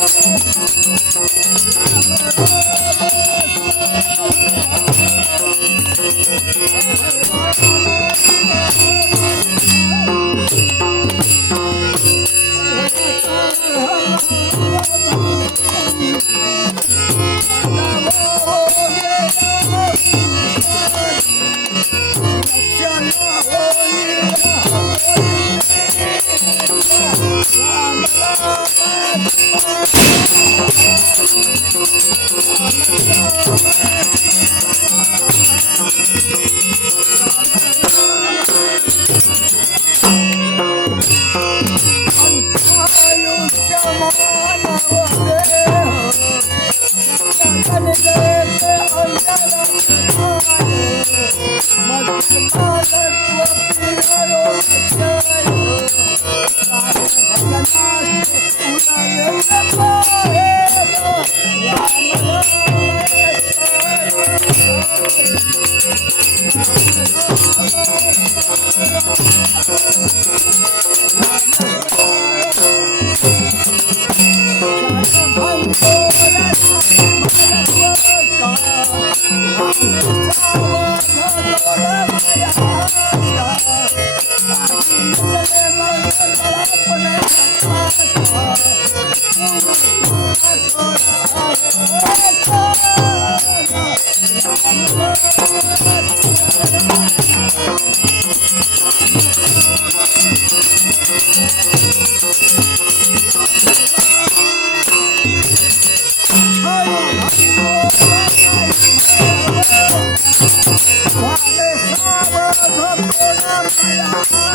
Thank you. Come on. Oh,